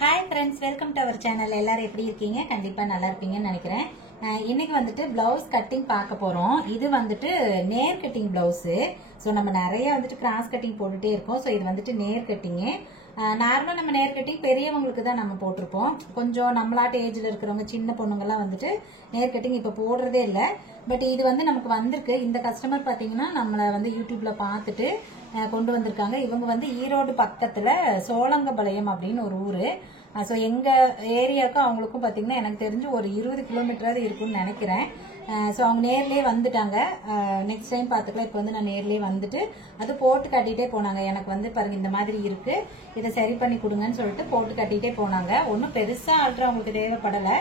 Hi friends, welcome to our channel. எல்லாரும் எப்படி இருக்கீங்க? கண்டிப்பா நல்லா இருப்பீங்கன்னு நினைக்கிறேன். இன்னைக்கு வந்துட்டு பிளவுஸ் கட்டிங் பார்க்க போறோம். இது வந்துட்டு நேர் கட்டிங் பிளவுஸ். ஸோ நம்ம நிறைய வந்துட்டு கிராஸ் கட்டிங் போட்டுட்டே இருக்கோம். ஸோ இது வந்துட்டு நேர் கட்டிங்கு. நார்மலாக நம்ம நேர் கட்டிங் பெரியவங்களுக்கு தான் நம்ம போட்டிருப்போம். கொஞ்சம் நம்மளாட்ட ஏஜ்ல இருக்கிறவங்க சின்ன பொண்ணுங்கெல்லாம் வந்துட்டு நேர் கட்டிங் இப்போ போடுறதே இல்லை. பட் இது வந்து நமக்கு வந்திருக்கு. இந்த கஸ்டமர் பார்த்தீங்கன்னா நம்மளை வந்து யூடியூப்ல பார்த்துட்டு கொண்டு வந்திருக்காங்க. இவங்க வந்து ஈரோடு பக்கத்துல சோழங்கபாளையம் அப்படின்னு ஒரு ஊரு. ஸோ எங்க ஏரியாவுக்கும் அவங்களுக்கும் பார்த்தீங்கன்னா எனக்கு தெரிஞ்சு ஒரு 20 கிலோமீட்டராவது இருக்கும்னு நினைக்கிறேன். ஸோ அவங்க நேர்லயே வந்துட்டாங்க. நெக்ஸ்ட் டைம் பார்த்துக்கலாம். இப்போ வந்து நான் நேர்லயே வந்துட்டு அது போட்டு கட்டிட்டே போனாங்க. எனக்கு வந்து பாருங்க இந்த மாதிரி இருக்கு, இதை சரி பண்ணி கொடுங்கன்னு சொல்லிட்டு போட்டு கட்டிட்டே போனாங்க. ஒன்றும் பெருசா ஆல்ட்ரா அவங்களுக்கு தேவைப்படலை.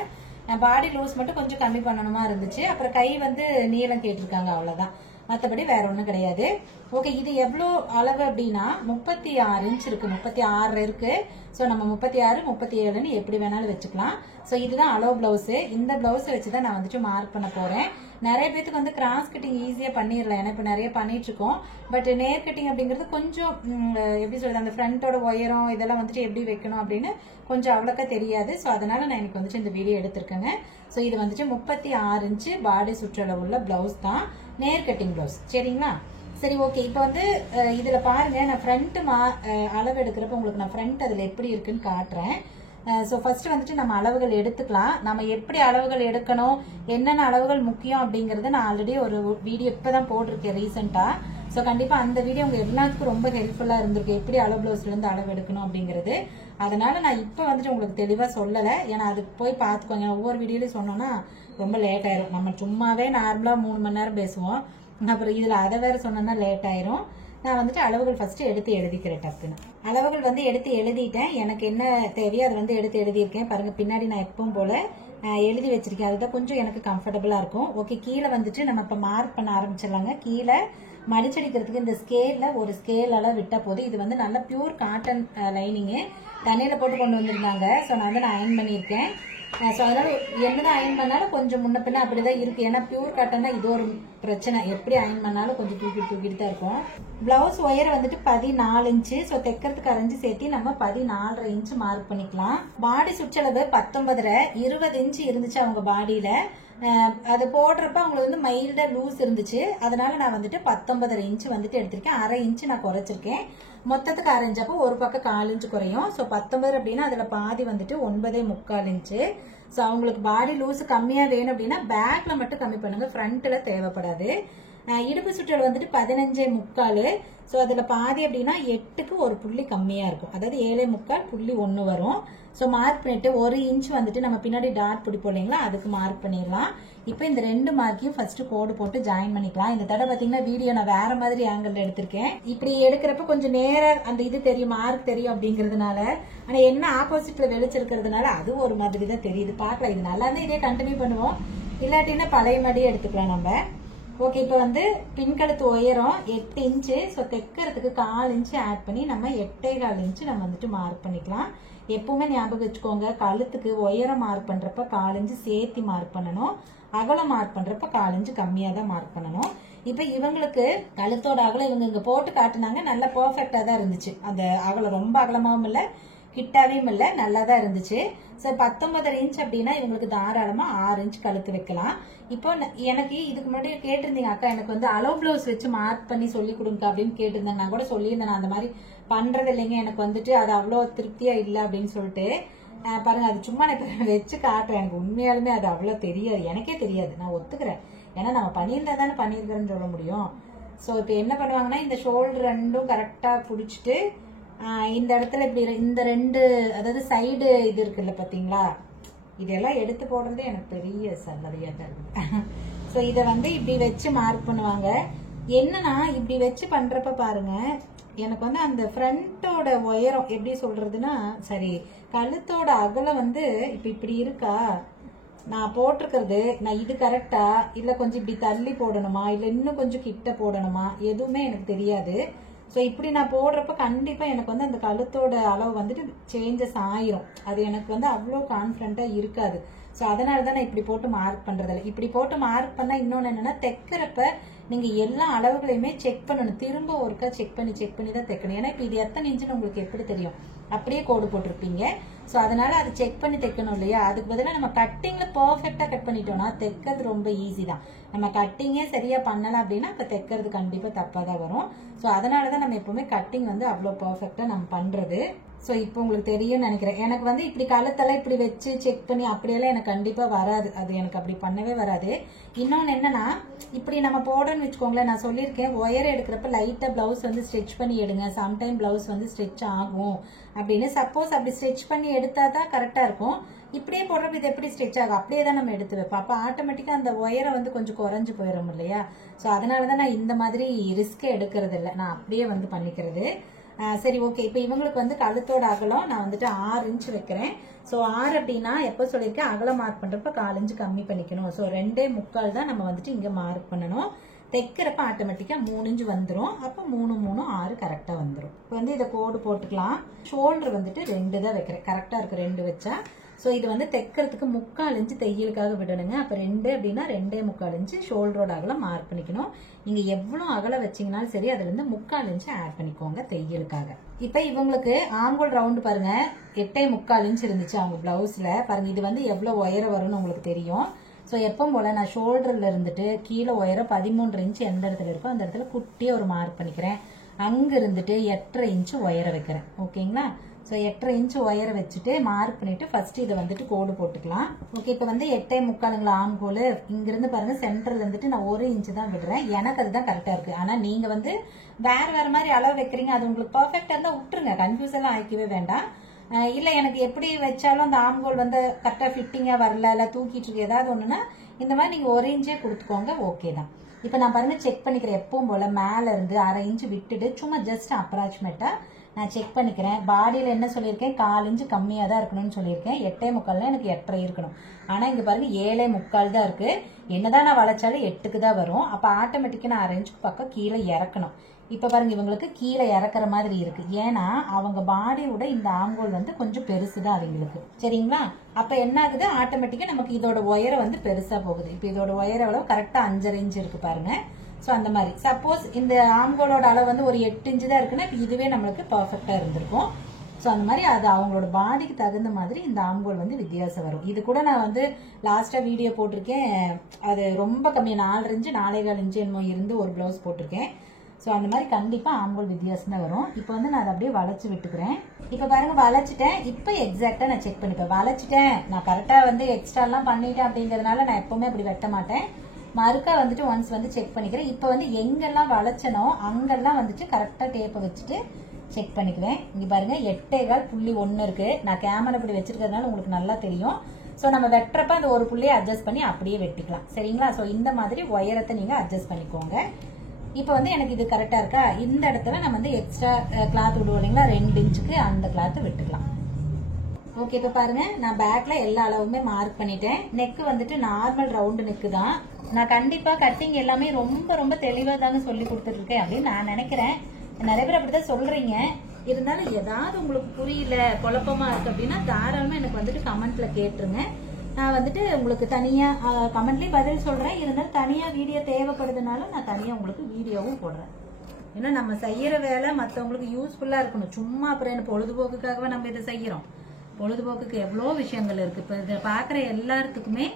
பாடி லூஸ் மட்டும் கொஞ்சம் கம்மி பண்ணணுமா இருந்துச்சு. அப்புறம் கை வந்து நீளம் கேட்டிருக்காங்க, அவ்வளவுதான். மற்றபடி வேற ஒன்றும் கிடையாது. ஓகே, இது எவ்வளோ அளவு அப்படின்னா 36 இன்ச் இருக்கு, 36 இருக்கு. ஸோ நம்ம 36, 37ன்னு எப்படி வேணாலும் வச்சுக்கலாம். ஸோ இதுதான் அளவு பிளவுஸ். இந்த பிளவுஸ் வச்சு தான் நான் வந்துட்டு மார்க் பண்ண போறேன். நிறைய பேருக்கு வந்து கிராஸ் கட்டிங் ஈஸியா பண்ணிடலாம். ஏன்னா இப்போ நிறைய பண்ணிட்டு இருக்கோம். பட் நேர் கட்டிங் அப்படிங்கிறது கொஞ்சம் எப்படி சொல்றது, அந்த ஃப்ரண்டோட உயரம் இதெல்லாம் வந்துட்டு எப்படி வைக்கணும் அப்படின்னு கொஞ்சம் அவ்வளோக்கா தெரியாது. ஸோ அதனால நான் எனக்கு வந்துட்டு இந்த வீடியோ எடுத்திருக்கேங்க. ஸோ இது வந்துட்டு 36 இன்ச்சு பாடி சுற்றளவு உள்ள பிளவுஸ் தான், நேர் கட்டிங் பிளவுஸ். சரிங்களா? சரி, ஓகே. இப்போ வந்து இதுல பாருங்க, நான் ஃப்ரண்ட் அளவு எடுக்கிறப்ப உங்களுக்கு நான் ஃப்ரண்ட் அதுல எப்படி இருக்குன்னு காட்டுறேன். ஸோ ஃபர்ஸ்ட் வந்துட்டு நம்ம அளவுகள் எடுத்துக்கலாம். நம்ம எப்படி அளவுகள் எடுக்கணும், என்னென்ன அளவுகள் முக்கியம் அப்படிங்கறத நான் ஆல்ரெடி ஒரு வீடியோ இப்பதான் போட்டிருக்கேன் ரீசெண்டா. ஸோ கண்டிப்பா அந்த வீடியோ உங்க எல்லாத்துக்கும் ரொம்ப ஹெல்ப்ஃபுல்லா இருந்திருக்கு, எப்படி அளவு பிளவுஸ்ல இருந்து அளவு எடுக்கணும் அப்படிங்கிறது. அதனால நான் இப்போ வந்துட்டு உங்களுக்கு தெளிவா சொல்லலை. ஏன்னா அதுக்கு போய் பார்த்துக்கோங்க. ஒவ்வொரு வீடியோலையும் சொன்னோம்னா ரொம்ப லேட் ஆயிரும். நம்ம சும்மாவே நார்மலா 3 மணி நேரம் பேசுவோம். அப்புறம் இதுல அதை வேற சொன்னா லேட் ஆயிரும். நான் வந்துட்டு அளவுகள் ஃபர்ஸ்ட் எடுத்து எழுதிக்கிறேன். டக்குன்னு அளவுகள் வந்து எடுத்து எழுதிட்டேன். எனக்கு என்ன தேவையோ அதை வந்து எடுத்து எழுதியிருக்கேன். பாருங்க, பின்னாடி நான் எப்பவும் போல எழுதி வச்சிருக்கேன். அதுதான் கொஞ்சம் எனக்கு கம்ஃபர்டபுளா இருக்கும். ஓகே, கீழே வந்துட்டு நம்ம இப்ப மார்க் பண்ண ஆரம்பிச்சிடலாங்க. கீழே மடிச்சடிக்கிறதுக்கு இந்த ஸ்கேல்ல ஒரு ஸ்கேல் அளவு விட்டா போதும். இது வந்து நல்ல பியூர் காட்டன் லைனிங்கு, தண்ணியில போட்டு கொண்டு வந்திருந்தாங்க. ஸோ நான் வந்து நான் அயன் பண்ணியிருக்கேன். ஸோ அதனால என்னதான் அயன் பண்ணாலும் கொஞ்சம் முன்ன பின்ன அப்படிதான் இருக்கு. ஏன்னா பியூர் காட்டன் தான் இது ஒரு பிரச்சனை. எப்படி அயன் பண்ணாலும் கொஞ்சம் தூக்கிட்டு தான் இருக்கும். பிளவுஸ் ஒயர் வந்துட்டு 14 இன்ச்சு. ஸோ தைக்கிறதுக்கு அரைஞ்சு சேர்த்து நம்ம 14.5 இன்ச்சு மார்க் பண்ணிக்கலாம். பாடி சுற்றளவு 19.5, 20 இன்ச்சு இருந்துச்சு அவங்க பாடியில. அது போடுறப்ப அவங்களுக்கு வந்து மைல்டா லூஸ் இருந்துச்சு. அதனால நான் வந்துட்டு 19.5 இன்ச்சு வந்துட்டு எடுத்திருக்கேன். அரை இன்ச்சு நான் குறைச்சிருக்கேன். மொத்தத்துக்கு அரைஞ்சப்போ ஒரு பக்கம் 4 இன்ச்சு குறையும். ஸோ 19 அப்படின்னா அதுல பாதி வந்துட்டு 9.25 இன்ச்சு. ஸோ அவங்களுக்கு பாடி லூஸ் கம்மியா வேணும் அப்படின்னா பேக்ல மட்டும் கம்மி பண்ணுங்க, ஃப்ரண்ட்ல தேவைப்படாது. இடுப்பு சுற்றல் வந்துட்டு 15.25. ஸோ அதுல பாதி அப்படின்னா 8க்கு ஒரு புள்ளி கம்மியா இருக்கும். அதாவது 7.25.1 வரும். ஸோ மார்க் பண்ணிட்டு 1 இன்ச் வந்துட்டு நம்ம பின்னாடி டாட் பிடிப்போம் இல்லைங்களா, அதுக்கு மார்க் பண்ணிடலாம். இப்போ இந்த 2 மார்க்கையும் ஃபர்ஸ்ட் கோடு போட்டு ஜாயின் பண்ணிக்கலாம். இந்த தடவை பாத்தீங்கன்னா வீடியோ நான் வேற மாதிரி ஆங்கிள் எடுத்திருக்கேன். இப்படி எடுக்கிறப்ப கொஞ்சம் நேர அந்த இது தெரியும், மார்க் தெரியும் அப்படிங்கறதுனால. ஆனா என்ன ஆப்போசிட்ல வெளிச்சிருக்கிறதுனால அது ஒரு மாதிரி தான் தெரியுது. பார்க்கலாம், இது நல்லா இருந்தா இதே கண்டினியூ பண்ணுவோம், இல்லாட்டின்னா பழைய மாதிரியே எடுத்துக்கலாம் நம்ம. ஓகே, இப்போ வந்து பின்கழுத்து உயரம் 8 இன்ச்சு. ஸோ தைக்கிறதுக்கு 4 இன்ச்சு ஆட் பண்ணி நம்ம 8.25 இன்ச்சு நம்ம வந்துட்டு மார்க் பண்ணிக்கலாம். எப்பவுமே ஞாபகம் வச்சுக்கோங்க, கழுத்துக்கு உயரம் மார்க் பண்றப்ப 4 இன்ச்சு சேர்த்து மார்க் பண்ணணும், அகலம் மார்க் பண்றப்ப 4 இன்ச்சு கம்மியா தான் மார்க் பண்ணணும். இப்ப இவங்களுக்கு கழுத்தோட அகலம் இவங்க இங்க போட்டு காட்டுனாங்க, நல்லா பெர்ஃபெக்டா தான் இருந்துச்சு. அந்த அகலம் ரொம்ப அகலமாவும் இல்ல, கிட்டாவையும் இல்ல, நல்லா தான் இருந்துச்சு. ஸோ 19.5 இன்ச் அப்படின்னா இவங்களுக்கு தாராளமா 6 இன்ச் கழுத்து வைக்கலாம். இப்போ எனக்கு இதுக்கு முன்னாடி கேட்டிருந்தீங்க, அக்கா எனக்கு வந்து அளவு பிளவுஸ் வச்சு மார்க் பண்ணி சொல்லி கொடுங்க அப்படின்னு கேட்டிருந்தேன். நான் கூட சொல்லியிருந்தேன், நான் அந்த மாதிரி பண்றது இல்லைங்க, எனக்கு வந்துட்டு அது அவ்வளோ திருப்தியா இல்லை அப்படின்னு சொல்லிட்டு. பாருங்க, அது சும்மா நான் வச்சு காட்டுறேன். எனக்கு உண்மையாலுமே அது அவ்வளோ தெரியாது, எனக்கே தெரியாது, நான் ஒத்துக்கிறேன். ஏன்னா நம்ம பண்ணியிருந்தா தானே பண்ணியிருக்கிறேன்னு சொல்ல முடியும். ஸோ இப்போ என்ன பண்ணுவாங்கன்னா, இந்த ஷோல்டர் ரெண்டும் கரெக்டா பிடிச்சிட்டு இந்த இடத்துல இப்படி இந்த 2 அதாவது சைடு இது இருக்குல்ல பாத்தீங்களா, இதெல்லாம் எடுத்து போடுறது எனக்கு பெரிய சல்லறையா தான் இருக்கு. ஸோ இதை வந்து இப்படி வச்சு மார்க் பண்ணுவாங்க. என்னன்னா இப்படி வச்சு பண்றப்ப பாருங்க, எனக்கு வந்து அந்த ஃப்ரண்டோட உயரம் எப்படி சொல்றதுன்னா, சரி கழுத்தோட அகலம் வந்து இப்ப இப்படி இருக்கா, நான் போட்டிருக்கிறது நான் இது கரெக்டா இல்ல கொஞ்சம் இப்படி தள்ளி போடணுமா இல்ல இன்னும் கொஞ்சம் கிட்ட போடணுமா எதுவுமே எனக்கு தெரியாது. ஸோ இப்படி நான் போடுறப்ப கண்டிப்பா எனக்கு வந்து அந்த கழுத்தோட அளவு வந்துட்டு சேஞ்சஸ் ஆயிரும். அது எனக்கு வந்து அவ்வளோ கான்ஃபிடண்டா இருக்காது. ஸோ அதனால தான் நான் இப்படி போட்டு மார்க் பண்றதில்ல. இப்படி போட்டு மார்க் பண்ணா இன்னொன்னு என்னன்னா, தைக்கிறப்ப நீங்க எல்லா அளவுகளையுமே செக் பண்ணணும். திரும்ப ஒருக்கா செக் பண்ணி தான் தைக்கணும். ஏன்னா இப்ப இது எத்தனை இன்ச்சுன்னு உங்களுக்கு எப்படி தெரியும்? அப்படியே கோடு போட்டிருப்பீங்க. ஸோ அதனால அது செக் பண்ணி தைக்கணும் இல்லையா? அதுக்கு பதிலாக நம்ம கட்டிங்ல பர்ஃபெக்டா கட் பண்ணிட்டோம்னா தைக்கிறது ரொம்ப ஈஸி தான். நம்ம கட்டிங்கே சரியா பண்ணலாம் அப்படின்னா அப்ப தைக்கிறது கண்டிப்பா தப்பா தான் வரும். ஸோ அதனாலதான் நம்ம எப்பவுமே கட்டிங் வந்து அவ்வளோ பர்ஃபெக்டா நம்ம பண்றது. ஸோ இப்போ உங்களுக்கு தெரியும்னு நினைக்கிறேன். எனக்கு வந்து இப்படி கழுத்தெல்லாம் இப்படி வச்சு செக் பண்ணி அப்படியெல்லாம் எனக்கு கண்டிப்பா வராது. அது எனக்கு அப்படி பண்ணவே வராது. இன்னொன்னு என்னன்னா, இப்படி நம்ம போடணும்னு வச்சுக்கோங்களேன், நான் சொல்லியிருக்கேன் ஒயர் எடுக்கிறப்ப லைட்டா பிளவுஸ் வந்து ஸ்டிச் பண்ணி எடுங்க, சம்டைம் பிளவுஸ் வந்து ஸ்டிச் ஆகும் அப்படின்னு. சப்போஸ் அப்படி ஸ்டிச் பண்ணி எடுத்தா தான் கரெக்டா இருக்கும். இப்படியே போடுறப்ப இது எப்படி ஸ்டிச் ஆகும்? அப்படியே தான் நம்ம எடுத்து வைப்போம். அப்போ ஆட்டோமேட்டிக்கா அந்த ஒயரை வந்து கொஞ்சம் குறைஞ்சு போயிடும் இல்லையா? ஸோ அதனாலதான் நான் இந்த மாதிரி ரிஸ்க் எடுக்கிறது இல்லை, நான் அப்படியே வந்து பண்ணிக்கிறது. சரி, ஓகே. இப்போ இவங்களுக்கு வந்து கழுத்தோட அகலம் நான் வந்துட்டு 6 இன்ச் வைக்கிறேன். ஸோ 6 அப்படின்னா எப்போ சொல்லியிருக்கேன், அகலம் மார்க் பண்றப்ப 4 இன்ச் கம்மி பண்ணிக்கணும். ஸோ 2.25 தான் நம்ம வந்துட்டு இங்க மார்க் பண்ணணும். தைக்கிறப்ப ஆட்டோமேட்டிக்கா 3 இன்ச் வந்துடும். அப்போ 3 3 6 கரெக்டா வந்துடும். இப்போ வந்து இதை கோடு போட்டுக்கலாம். ஷோல்டர் வந்துட்டு 2 தான் வைக்கிறேன், கரெக்டா இருக்கு 2 வச்சா. ஸோ இது வந்து தைக்கிறதுக்கு 3/4 இன்ச் தையலுக்காக விடணுங்க. அப்போ 2 அப்படின்னா 2.25 இன்ச் ஷோல்டரோட அகலம் மார்க் பண்ணிக்கணும். நீங்க எவ்வளவு அகலம் வச்சீங்கன்னாலும் சரி, அதுல இருந்து 3/4 இன்ச் ஆட் பண்ணிக்கோங்க தையலுக்காக. இப்ப இவங்களுக்கு ஆம்கோல் ரவுண்ட் பாருங்க 8.25 இன்ச் இருந்துச்சு அவங்க பிளவுஸ்ல. பாருங்க இது வந்து எவ்வளவு உயரம் வரும்னு உங்களுக்கு தெரியும். ஸோ எப்பவும் போல நான் ஷோல்டர்ல இருந்துட்டு கீழே உயரம் 13 இன்ச் எந்த இடத்துல இருக்கோ அந்த இடத்துல குட்டியா ஒரு மார்க் பண்ணிக்கிறேன். அங்க இருந்துட்டு 8.5 இன்ச் உயரம் வைக்கிறேன். ஓகேங்களா? ஸோ 8.5 இன்ச் உயர வச்சுட்டு மார்க் பண்ணிட்டு ஃபர்ஸ்ட் இதை வந்துட்டு கோடு போட்டுக்கலாம். ஓகே, இப்போ வந்து 8.25 ஆம்கோல். இங்கிருந்து பாருங்க சென்டர்ல இருந்துட்டு நான் 1 இன்ச் தான் விடுறேன். எனக்கு அதுதான் கரெக்டா இருக்கு. ஆனா நீங்க வந்து வேற வேற மாதிரி அளவு வைக்கிறீங்க, அது உங்களுக்கு பர்ஃபெக்டா இருந்தா விட்டுருங்க, கன்ஃபியூஸ் எல்லாம் ஆயிக்கவே வேண்டாம். இல்ல எனக்கு எப்படி வச்சாலும் அந்த ஆம்கோல் வந்து கரெக்டா ஃபிட்டிங்கா வரல, இல்ல தூக்கிட்டு இருக்கு ஏதாவது ஒண்ணுன்னா இந்த மாதிரி நீங்க 1 இன்ச்சே கொடுத்துக்கோங்க. ஓகே தான். இப்ப நான் பாருங்க செக் பண்ணிக்கிறேன். எப்பவும் போல மேல இருந்து 1/2 இன்ச் விட்டுட்டு சும்மா ஜஸ்ட் அப்ராக்சிமேட்டா நான் செக் பண்ணிக்கிறேன். பாடியில என்ன சொல்லியிருக்கேன், 4 இன்ச் கம்மியா தான் இருக்கணும்னு சொல்லியிருக்கேன். 8.25 எனக்கு 8.5 இருக்கணும். ஆனா இங்க பாருங்க 7.25 தான் இருக்கு. என்னதான் நான் வளைச்சாலும் 8க்கு தான் வரும். அப்ப ஆட்டோமேட்டிக்கா நான் 1/2 இன்ச்சுக்கு பக்கம் கீழே இறக்கணும். இப்ப பாருங்க இவங்களுக்கு கீழே இறக்குற மாதிரி இருக்கு. ஏன்னா அவங்க பாடியோட இந்த ஆம்கோல் வந்து கொஞ்சம் பெருசுதான் அவங்களுக்கு. சரிங்களா? அப்ப என்ன ஆகுது, ஆட்டோமேட்டிக்கா நமக்கு இதோட உயரம் வந்து பெருசா போகுது. இப்ப இதோட உயரம் எவ்வளவு, கரெக்டா 5.5 இன்ச் இருக்கு பாருங்க. சோ அந்த மாதிரி சப்போஸ் இந்த ஆம்கோலோட அளவு வந்து ஒரு 8 இன்ச் தான் இருக்குன்னா இதுவே நம்மளுக்கு பர்ஃபெக்டா இருந்திருக்கும். ஸோ அந்த மாதிரி அது அவங்களோட பாடிக்கு தகுந்த மாதிரி இந்த ஆம்கோல் வந்து வித்தியாசம் வரும். இது கூட நான் வந்து லாஸ்டா வீடியோ போட்டிருக்கேன். அது ரொம்ப கம்மியா 4 இன்ச்சு 4.25 இன்ச்சு என்னமோ இருந்து ஒரு பிளவுஸ் போட்டிருக்கேன். ஸோ அந்த மாதிரி கண்டிப்பா ஆம்கோல் வித்தியாசம் தான் வரும். இப்போ வந்து நான் அதை அப்படியே வளைச்சு விட்டுக்கிறேன். இப்போ பாருங்க வளைச்சிட்டேன். இப்போ எக்ஸாக்டா நான் செக் பண்ணிப்பேன். வளைச்சிட்டேன், நான் கரெக்டா வந்து எக்ஸ்ட்ரா எல்லாம் பண்ணிட்டேன் அப்படிங்கறதுனால நான் எப்பவுமே அப்படி வெட்ட மாட்டேன். மறுக்கா வந்துட்டு ஒன்ஸ் வந்து செக் பண்ணிக்கிறேன். இப்போ வந்து எங்கெல்லாம் வளைச்சனோ அங்கெல்லாம் வந்துட்டு கரெக்டா டேப்பை வச்சுட்டு செக் பண்ணிக்குவேன். இங்க பாருங்க 8.1 இருக்கு. நான் கேமரா இப்படி வச்சிருக்கிறதுனால உங்களுக்கு நல்லா தெரியும். சோ நம்ம வெட்டுறப்ப அந்த ஒரு புள்ளியை அட்ஜஸ்ட் பண்ணி அப்படியே வெட்டிக்கலாம். சரிங்களா? சோ இந்த மாதிரி உயரத்தை நீங்க அட்ஜஸ்ட் பண்ணிக்கோங்க. இப்போ வந்து எனக்கு இது கரெக்டா இருக்கா? இந்த இடத்துல நம்ம வந்து எக்ஸ்ட்ரா கிளாத் விடுவோம் இல்லைங்களா, 2 இன்ச்சுக்கு அந்த கிளாத் விட்டுக்கலாம். ஓகே, இப்போ பாருங்க நான் பேக்ல எல்லா அளவுமே மார்க் பண்ணிட்டேன். நெக் வந்துட்டு நார்மல் ரவுண்டு நெக்கு தான். நான் கண்டிப்பா கட்டிங் எல்லாமே ரொம்ப ரொம்ப தெளிவா தாங்க சொல்லி கொடுத்துட்டு இருக்கேன் அப்படின்னு நான் நினைக்கிறேன். நிறைய பேர் அப்படிதான் சொல்றீங்க. இருந்தாலும் ஏதாவது உங்களுக்கு புரியல, குழப்பமா இருக்கு அப்படின்னா தாராளமா எனக்கு வந்துட்டு கமெண்ட்ல கேட்டுருங்க. நான் வந்துட்டு உங்களுக்கு தனியா கமெண்ட்லயும் பதில் சொல்றேன். இருந்தாலும் தனியா வீடியோ தேவைப்படுதுனாலும் நான் தனியா உங்களுக்கு வீடியோவும் போடுறேன். ஏன்னா நம்ம செய்யற வேலை மற்றவங்களுக்கு யூஸ்ஃபுல்லா இருக்கணும். சும்மா அப்புறம் என்ன பொழுதுபோக்குக்காகவே நம்ம இதை செய்யறோம். பொழுதுபோக்குக்கு எவ்வளோ விஷயங்கள் இருக்கு. இப்போ இதை பாக்குற எல்லாத்துக்குமே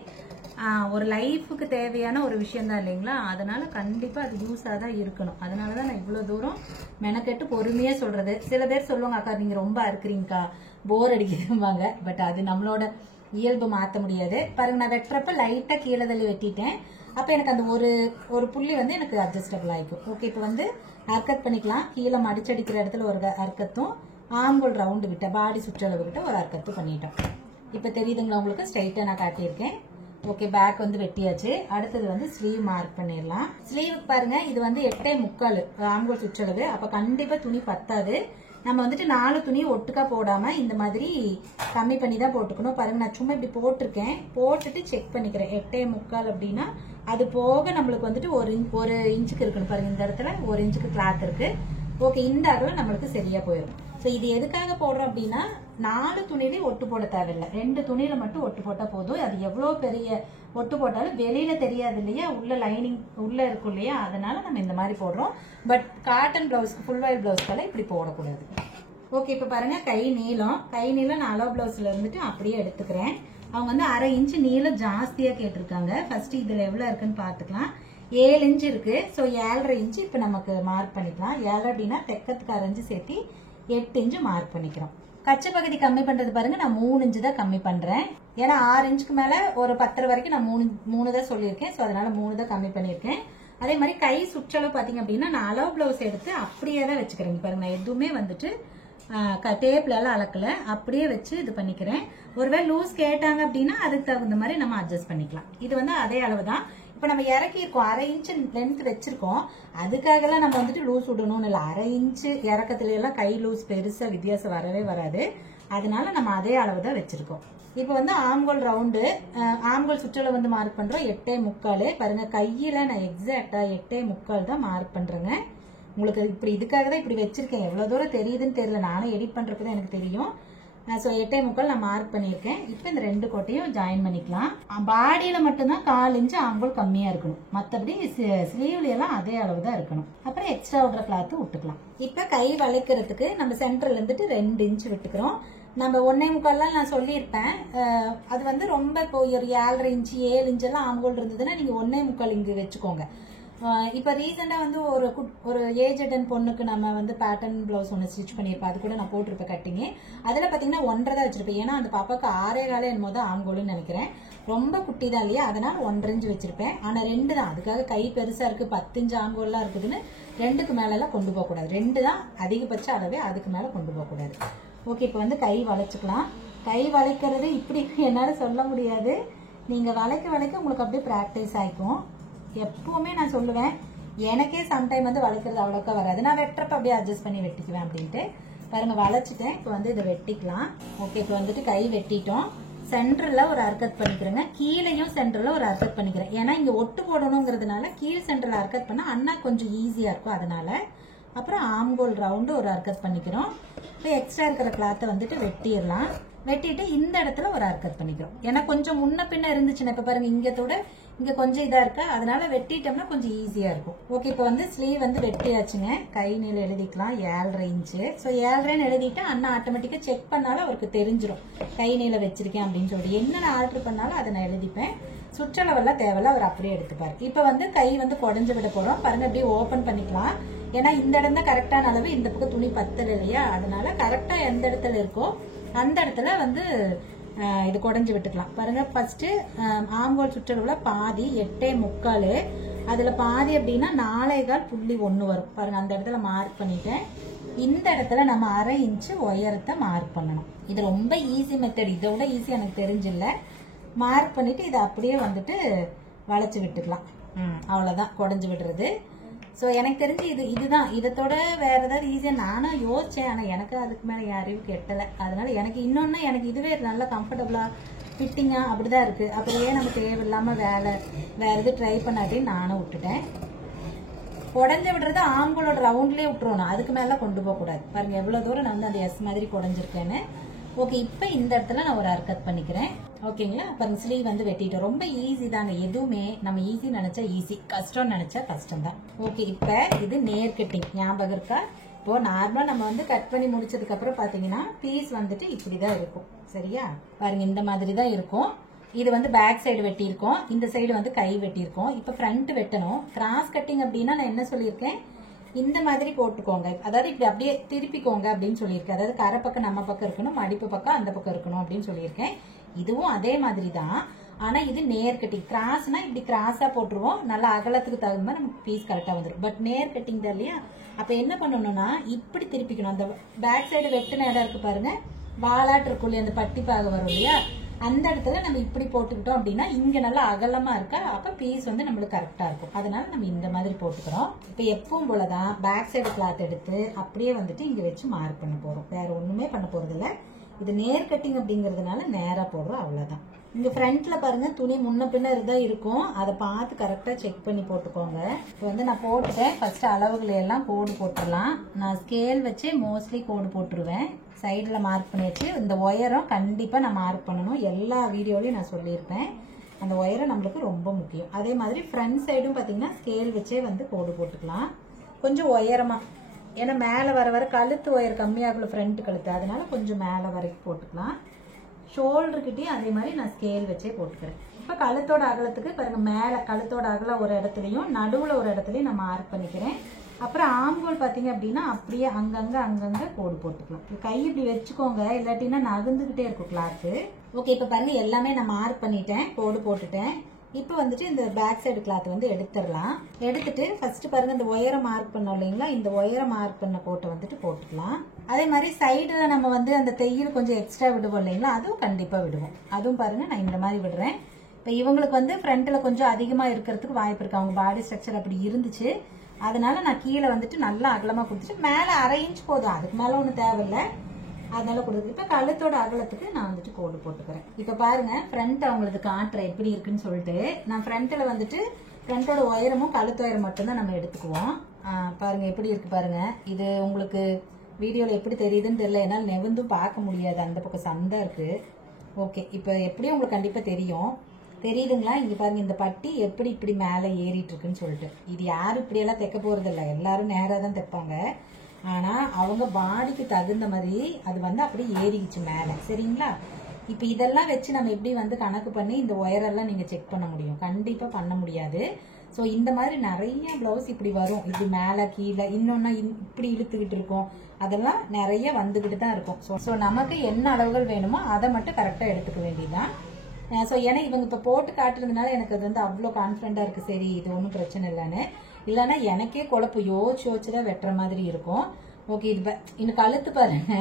ஒரு லைஃபுக்கு தேவையான ஒரு விஷயம் தான் இல்லைங்களா? அதனால கண்டிப்பா அது யூஸா தான் இருக்கணும். அதனாலதான் நான் இவ்வளவு தூரம் மெனக்கெட்டு பொறுமையா சொல்றது. சில பேர் சொல்லுவாங்க, அக்கா நீங்க ரொம்ப அறுக்குறீங்கக்கா, போர் அடிக்குதும்பாங்க. பட் அது நம்மளோட இயல்பு மாத்த முடியாது. பாருங்க நான் வெட்டுறப்ப லைட்டா கீழே தள்ளி வெட்டிட்டேன். அப்ப எனக்கு அந்த ஒரு புள்ளி வந்து எனக்கு அட்ஜஸ்டபிள் ஆயிக்கும். ஓகே, இப்போ வந்து ஹேர்கட் பண்ணிக்கலாம். கீழே மடிச்சடிக்கிற இடத்துல ஒரு ஹேர்கத்தும், ஆம்கோல் ரவுண்டு விட்ட பாடி சுற்றளவு கிட்ட ஒரு ஹேர்கட்டும் பண்ணிட்டோம். இப்ப தெரியுதுங்களா உங்களுக்கு? ஸ்ட்ரைட்டா நான் காட்டியிருக்கேன். ஓகே, பேக் வந்து வெட்டியாச்சு. அடுத்தது வந்து ஸ்லீவ் மார்க் பண்ணிடலாம். ஸ்லீவ் பாருங்க இது வந்து 8.25 ஆம்கோல் சுற்றளவு. அப்ப கண்டிப்பா துணி பத்தாது. நம்ம வந்துட்டு 4 துணியை ஒட்டுக்கா போடாம இந்த மாதிரி கம்மி பண்ணி தான் போட்டுக்கணும். பாருங்க நான் சும்மா இப்படி போட்டிருக்கேன். போட்டுட்டு செக் பண்ணிக்கிறேன். 8.25 அப்படின்னா அது போக நம்மளுக்கு வந்துட்டு ஒரு இன்ச்சுக்கு இருக்கணும். பாருங்க இந்த இடத்துல 1 இன்ச்சுக்கு கிளாத் இருக்கு. ஓகே, இந்த அகலம் நம்மளுக்கு சரியா போயிடும். ஸோ இது எதுக்காக போடுறோம் அப்படின்னா 4 துணியிலையும் ஒட்டு போட தேவையில்லை. 2 துணியில மட்டும் ஒட்டு போட்டா போதும். அது எவ்வளவு பெரிய ஒட்டு போட்டாலும் வெளியில தெரியாது இல்லையா, உள்ள லைனிங் உள்ள இருக்கும் இல்லையா, அதனால நம்ம இந்த மாதிரி போடுறோம். பட் காட்டன் பிளவுஸ்க்கு ஃபுல் ஒயர் பிளவுஸ்க்கால இப்படி போடக்கூடாது. ஓகே, இப்போ பாருங்க கை நீளம் நான் அளவு பிளவுஸ்ல இருந்துட்டு அப்படியே எடுத்துக்கிறேன். அவங்க வந்து 1/2 இன்ச் நீளம் ஜாஸ்தியா கேட்டிருக்காங்க. ஃபர்ஸ்ட் இதுல எவ்வளவு இருக்குன்னு பாத்துக்கலாம். 7 இன்ச் இருக்கு. ஸோ 7.5 இன்ச் இப்போ நமக்கு மார்க் பண்ணிக்கலாம். 7 அப்படின்னா தெக்கத்துக்கு 1/2 இன்ச் சேர்த்து 8 இன்ச் மார்க் பண்ணிக்கிறோம். கச்சை பகுதி கம்மி பண்றது பாருங்க, நான் 3 இன்ச் தான் கம்மி பண்றேன். ஏன்னா 6 இன்ச்சுக்கு மேல ஒரு 10 வரைக்கும் நான் 3 தான் சொல்லியிருக்கேன். ஸோ அதனால 3 தான் கம்மி பண்ணியிருக்கேன். அதே மாதிரி கை சுற்றளவு பாத்தீங்க அப்படின்னா நான் அளவு பிளவுஸ் எடுத்து அப்படியே தான் வச்சுக்கிறேன். பாருங்க நான் எதுவுமே வந்துட்டு டேப்ல எல்லாம் அளக்கல, அப்படியே வச்சு இது பண்ணிக்கிறேன். ஒருவேளை லூஸ் கேட்டாங்க அப்படின்னா அதுக்கு தகுந்த மாதிரி நம்ம அட்ஜஸ்ட் பண்ணிக்கலாம். இது வந்து அதே அளவு தான். இப்ப நம்ம இறக்கி இருக்கோம், 1/2 இன்ச் லென்த் வச்சிருக்கோம். அதுக்காக எல்லாம் நம்ம வந்துட்டு லூஸ் விடணும்னு இல்லை. 1/2 இன்ச் இறக்கத்துல எல்லாம் கை லூஸ் பெருசா வித்தியாசம் வரவே வராது. அதனால நம்ம அதே அளவு தான் வச்சிருக்கோம். இப்ப வந்து ஆம்கோல் ரவுண்டு, ஆம்கோல் சுற்றளவு வந்து மார்க் பண்றோம் 8.75. பாருங்க கையில நான் எக்ஸாக்டா 8.75 தான் மார்க் பண்றேங்க. உங்களுக்கு இப்படி இதுக்காக தான் இப்படி வச்சிருக்கேன். எவ்வளவு தூரம் தெரியுதுன்னு தெரியல, நானும் எடிட் பண்றப்பதான் எனக்கு தெரியும். ஸோ 8.75 நான் மார்க் பண்ணியிருக்கேன். இப்போ இந்த 2 கோட்டையும் ஜாயின் பண்ணிக்கலாம். பாடியில மட்டும்தான் 1/4 இன்ச் ஆம்கோல் கம்மியா இருக்கணும், மற்றபடி ஸ்லீவ்ல எல்லாம் அதே அளவு தான் இருக்கணும். அப்புறம் எக்ஸ்ட்ரா விடுற கிளாத் விட்டுக்கலாம். இப்போ கை வளைக்கிறதுக்கு நம்ம சென்டர்ல இருந்துட்டு 2 இன்ச் விட்டுக்கிறோம். நம்ம 1.25 நான் சொல்லியிருப்பேன். அது வந்து ரொம்ப இப்போ ஒரு 7.5 இன்ச் 7 இன்ச் எல்லாம் ஆம்கோல் இருந்ததுன்னா நீங்க 1.25 இங்கு வச்சுக்கோங்க. இப்ப ரீசெண்டா வந்து ஒரு ஏஜ் பொண்ணுக்கு நம்ம வந்து பேட்டர்ன் பிளவுஸ் ஒன்று ஸ்டிச் பண்ணியிருப்பேன். அது கூட நான் போட்டிருப்பேன் கட்டிங்க. அதுல பாத்தீங்கன்னா 1.5 தான் வச்சிருப்பேன். ஏன்னா அந்த பாப்பாக்கு 6.25 என்னமோ தான் ஆம்கோல்னு நினைக்கிறேன். ரொம்ப குட்டி தான் இல்லையா, அதனால 1.5 இன்ச் வச்சிருப்பேன். ஆனா 2 தான், அதுக்காக கை பெருசா இருக்கு 10 இன்ச் ஆம்கோல்லாம் இருக்குதுன்னு 2க்கு மேல எல்லாம் கொண்டு போக கூடாது. 2 தான் அதிகபட்ச அளவே, அதுக்கு மேல கொண்டு போக கூடாது. ஓகே, இப்போ வந்து கை வளைச்சுக்கலாம். கை வளைக்கிறது இப்படி என்னால சொல்ல முடியாது. நீங்க வளைக்க உங்களுக்கு அப்படியே பிராக்டிஸ் ஆயிக்கும். எப்பவுமே நான் சொல்லுவேன், எனக்கே சம்டைம் வந்து வளைக்கிறது அவ்வளோக்கா வராது. நான் வெட்டுறப்ப அப்படியே அட்ஜஸ்ட் பண்ணி வெட்டிக்குவேன் அப்படின்ட்டு. பாருங்க வளைச்சிட்டேன். இப்போ வந்து இதை வெட்டிக்கலாம். ஓகே, இப்போ வந்துட்டு கை வெட்டிட்டோம். சென்டர்ல ஒரு அர்க்கட் பண்ணிக்கிறேங்க, கீழையும் சென்டர்ல ஒரு அர்க்கட் பண்ணிக்கிறேன். ஏன்னா இங்க ஒட்டு போடணுங்கிறதுனால கீழ் சென்டர்ல அர்க்கட் பண்ணா அண்ணா கொஞ்சம் ஈஸியா இருக்கும். அதனால அப்புறம் ஆம்கோல் ரவுண்டு ஒரு அர்க்கட் பண்ணிக்கிறோம். இப்போ எக்ஸ்ட்ரா இருக்கிற கிளாத்தை வந்துட்டு வெட்டிடலாம். வெட்டிட்டு இந்த இடத்துல ஒரு அர்க்கட் பண்ணிக்கிறோம். ஏன்னா கொஞ்சம் முன்ன பின்ன இருந்துச்சுன்னா, இப்ப பாருங்க இங்கத்தோட இங்க கொஞ்சம் இதா இருக்கா, அதனால வெட்டிட்டோம்னா கொஞ்சம் ஈஸியா இருக்கும். ஓகே, இப்ப வந்து ஸ்லீவ் வந்து வெட்டியாச்சுங்க. கை நீளம் எழுதிக்கலாம் 7.5 இன்ச்சு. ஸோ 7.5 எழுதிட்டு அண்ணா ஆட்டோமேட்டிக்கா செக் பண்ணாலும் அவருக்கு தெரிஞ்சிடும் கை நீளம் வச்சிருக்கேன் அப்படின்னு சொல்லி. என்ன நான் ஆர்டர் பண்ணாலும் அதை நான் எழுதிப்பேன். சுற்றளவெல்லாம் தேவையில்ல, அவர் அப்படியே எடுத்துப்பாரு. இப்ப வந்து கை வந்து குடஞ்சு விட போறோம். பாருங்க அப்படியே ஓபன் பண்ணிக்கலாம். ஏன்னா இந்த இடம் தான் கரெக்டான அளவு, இந்த பக்கம் துணி பத்தல இல்லையா, அதனால கரெக்டா எந்த இடத்துல இருக்கோ அந்த இடத்துல வந்து இது குடஞ்சு விட்டுக்கலாம். பாருங்க ஃபர்ஸ்ட் ஆம்கோல் சுற்றளவுல பாதி 8.75, அதுல பாதி அப்படின்னா 4.1 வரும். பாருங்க அந்த இடத்துல மார்க் பண்ணிட்டேன். இந்த இடத்துல நம்ம 1/2 இன்ச் உயரத்தை மார்க் பண்ணணும். இது ரொம்ப ஈஸி மெத்தட், இதை விட ஈஸி எனக்கு தெரிஞ்சில்ல. மார்க் பண்ணிட்டு இதை அப்படியே வந்துட்டு வளைச்சு விட்டுக்கலாம். அவ்வளவுதான் குடஞ்சு விடுறது. ஸோ எனக்கு தெரிஞ்சு இதுதான். இதோட வேற ஏதாவது ஈஸியா நானும் யோசிச்சேன், ஆனா எனக்கு அதுக்கு மேல யாரையும் கெட்டல. அதனால எனக்கு இன்னொன்னு எனக்கு இதுவே நல்லா கம்ஃபர்டபுளா ஃபிட்டிங்கா அப்படிதான் இருக்கு. அப்படியே நம்ம தேவையில்லாம வேற எது ட்ரை பண்ணாட்டின்னு நானும் விட்டுட்டேன். குடஞ்சு விடுறது ஆம்கோலோட ரவுண்ட்லயே விட்டுருவோம், அதுக்கு மேல கொண்டு போக கூடாது. பாருங்க எவ்வளவு தூரம் நான் வந்து அந்த எஸ் மாதிரி குடஞ்சிருக்கேன்னு. ஓகே, இப்ப இந்த இடத்துல நான் ஒரு அர்க்கட் பண்ணிக்கிறேன். ஓகேங்களா, பாருங்க ஸ்லீவ் வந்து வெட்டிட்டோம். ரொம்ப ஈஸி தாங்க. எதுவுமே நம்ம ஈஸி நினைச்சா ஈஸி, கஷ்டம் நினைச்சா கஷ்டம் தான். ஓகே, இப்ப இது நேர் கட்டிங் ஞாபகம் இருக்கா? இப்போ நார்மலா நம்ம வந்து கட் பண்ணி முடிச்சதுக்கு அப்புறம் பாத்தீங்கன்னா பீஸ் வந்துட்டு இப்படிதான் இருக்கும். சரியா, பாருங்க இந்த மாதிரி தான் இருக்கும். இது வந்து பேக் சைடு வெட்டியிருக்கோம், இந்த சைடு வந்து கை வெட்டியிருக்கோம். இப்ப ஃப்ரண்ட் வெட்டணும். கிராஸ் கட்டிங் அப்படின்னா நான் என்ன சொல்லியிருக்கேன், இந்த மாதிரி போட்டுக்கோங்க, அதாவது இப்படி அப்படியே திருப்பிக்கோங்க அப்படின்னு சொல்லியிருக்கேன். அதாவது கரை பக்கம் நம்ம பக்கம் இருக்கணும், மடிப்பு பக்கம் அந்த பக்கம் இருக்கணும் அப்படின்னு சொல்லியிருக்கேன். இதுவும் அதே மாதிரி தான். ஆனா இது நேர் கட்டிங். கிராஸ்னா இப்படி கிராஸா போட்டுருவோம், நல்லா அகலத்துக்கு தகுந்த மாதிரி நமக்கு பீஸ் கரெக்டா வந்துடும். பட் நேர் கட்டிங் தான் இல்லையா, அப்ப என்ன பண்ணணும்னா இப்படி திருப்பிக்கணும். அந்த பேக் சைடு வெட்டின இடம் இருக்கு பாருங்க, வாலாட்டு இருக்கும் இல்லையா, அந்த பட்டி பாக வரும் இல்லையா, அந்த இடத்துல நம்ம இப்படி போட்டுக்கிட்டோம் அப்படின்னா இங்க நல்லா அகலமா இருக்கா, அப்ப பீஸ் வந்து நம்மளுக்கு கரெக்டா இருக்கும். அதனால நம்ம இந்த மாதிரி போட்டுக்கிறோம். இப்ப எப்பவும் போலதான் பேக் சைடு கிளாத் எடுத்து அப்படியே வந்துட்டு இங்க வச்சு மார்க் பண்ண போறோம். வேற ஒண்ணுமே பண்ண போறது இல்ல. இது நேர் கட்டிங் அப்படிங்கறதுனால நேரா போடுறோம், அவ்வளவுதான். இங்க ஃப்ரண்ட்ல பாருங்க துணி முன்ன பின்ன இருந்தா இருக்கும், அதை பார்த்து கரெக்டா செக் பண்ணி போட்டுக்கோங்க. இப்போ வந்து நான் போட்டுட்டேன். ஃபர்ஸ்ட் அளவுகளை எல்லாம் கோடு போட்டுடலாம். நான் ஸ்கேல் வச்சு மோஸ்ட்லி கோடு போட்டுருவேன். சைடுல மார்க் பண்ணி வச்சு இந்த ஒயரம் கண்டிப்பா நான் மார்க் பண்ணணும். எல்லா வீடியோலயும் நான் சொல்லியிருப்பேன், அந்த ஒயரம் நம்மளுக்கு ரொம்ப முக்கியம். அதே மாதிரி ஃப்ரண்ட் சைடும் பாத்தீங்கன்னா ஸ்கேல் வச்சே வந்து கோடு போட்டுக்கலாம். கொஞ்சம் உயரமா ஏன்னா மேலே வர வர கழுத்து ஒயர் கம்மியாகல ஃப்ரண்ட் கழுத்து, அதனால கொஞ்சம் மேலே வரைக்கும் போட்டுக்கலாம். ஷோல்டர்கிட்டயும் அதே மாதிரி நான் ஸ்கேல் வச்சே போட்டுக்கிறேன். இப்போ கழுத்தோட அகலத்துக்கு பாருங்க, மேலே கழுத்தோட அகலம் ஒரு இடத்துலையும் நடுவில் ஒரு இடத்துலையும் நான் மார்க் பண்ணிக்கிறேன். அப்புறம் ஆம்கோல் பார்த்தீங்க அப்படின்னா அப்படியே அங்கங்கே கோடு போட்டுக்கலாம். கை இப்படி வச்சுக்கோங்க, இல்லாட்டினா நகர்ந்துக்கிட்டே இருக்கும் கிளாத்து. ஓகே, இப்போ பாருங்க எல்லாமே நான் மார்க் பண்ணிட்டேன், கோடு போட்டுட்டேன். இப்போ வந்துட்டு இந்த பேக் சைடு கிளாத் வந்து எடுத்துடலாம். எடுத்துட்டு ஃபர்ஸ்ட் பாருங்க இந்த ஒயரை மார்க் பண்ணோம் இல்லைங்களா, இந்த ஒயரை மார்க் பண்ண கோட்டை வந்துட்டு போட்டுக்கலாம். அதே மாதிரி சைடில் நம்ம வந்து அந்த தையல் கொஞ்சம் எக்ஸ்ட்ரா விடுவோம் இல்லைங்களா, அதுவும் கண்டிப்பாக விடுவோம். அதுவும் பாருங்க நான் இந்த மாதிரி விடுறேன். இப்போ இவங்களுக்கு வந்து ஃப்ரண்ட்டில் கொஞ்சம் அதிகமாக இருக்கிறதுக்கு வாய்ப்பு இருக்கு, அவங்க பாடி ஸ்ட்ரக்சர் அப்படி இருந்துச்சு. அதனால நான் கீழே வந்துட்டு நல்லா அகலமாக கொடுத்துட்டு மேலே 1/2 இன்ச் போதும், அதுக்கு மேலே ஒன்றும் தேவையில்லை, அதனால கொடுத்து. இப்போ கழுத்தோட அகலத்துக்கு நான் வந்துட்டு கோடு போட்டுக்கிறேன். இப்போ பாருங்க ஃப்ரண்ட் அவங்களுக்கு காட்டுறேன் எப்படி இருக்குன்னு சொல்லிட்டு. நான் ஃப்ரண்ட்டில் வந்துட்டு ஃப்ரண்ட்டோட உயரமும் கழுத்து உயரம் மட்டும்தான் நம்ம எடுத்துக்குவோம். பாருங்க எப்படி இருக்கு பாருங்க. இது உங்களுக்கு வீடியோவில் எப்படி தெரியுதுன்னு தெரியல, என்னால் நெவுந்தும் பார்க்க முடியாது, அந்த பக்கம் சந்தை இருக்கு. ஓகே, இப்போ எப்படியும் உங்களுக்கு கண்டிப்பாக தெரியுதுங்களா? இங்க பாருங்க இந்த பட்டி எப்படி இப்படி மேலே ஏறிட்டு இருக்குன்னு சொல்லிட்டு. இது யாரும் இப்படியெல்லாம் தைக்க போறது இல்லை, எல்லாரும் நேராக தான் தைப்பாங்க. ஆனா அவங்க பாடிக்கு தகுந்த மாதிரி அது வந்து அப்படி ஏறிடுச்சு மேலே. சரிங்களா? இப்போ இதெல்லாம் வச்சு நம்ம எப்படி வந்து கணக்கு பண்ணி இந்த ஒயரெல்லாம் நீங்க செக் பண்ண முடியும்? கண்டிப்பா பண்ண முடியாது. ஸோ இந்த மாதிரி நிறைய பிளவுஸ் இப்படி வரும், இப்படி மேலே கீழே இன்னொன்னா இப்படி இழுத்துக்கிட்டு இருக்கும், அதெல்லாம் நிறைய வந்துகிட்டு தான் இருக்கும். ஸோ நமக்கு என்ன அளவுகள் வேணுமோ அதை மட்டும் கரெக்டாக எடுத்துக்க வேண்டியதுதான். ஸோ ஏன்னா இவங்க இப்போ போட்டு காட்டுறதுனால எனக்கு அது வந்து அவ்வளோ கான்ஃபிடென்ட்டாக இருக்குது, சரி இது ஒன்றும் பிரச்சனை இல்லைன்னு. இல்லைன்னா எனக்கே குழப்பம், யோசிச்சு தான் வெட்டுற மாதிரி இருக்கும். ஓகே, இது இன்னும் கழுத்து பாருங்க,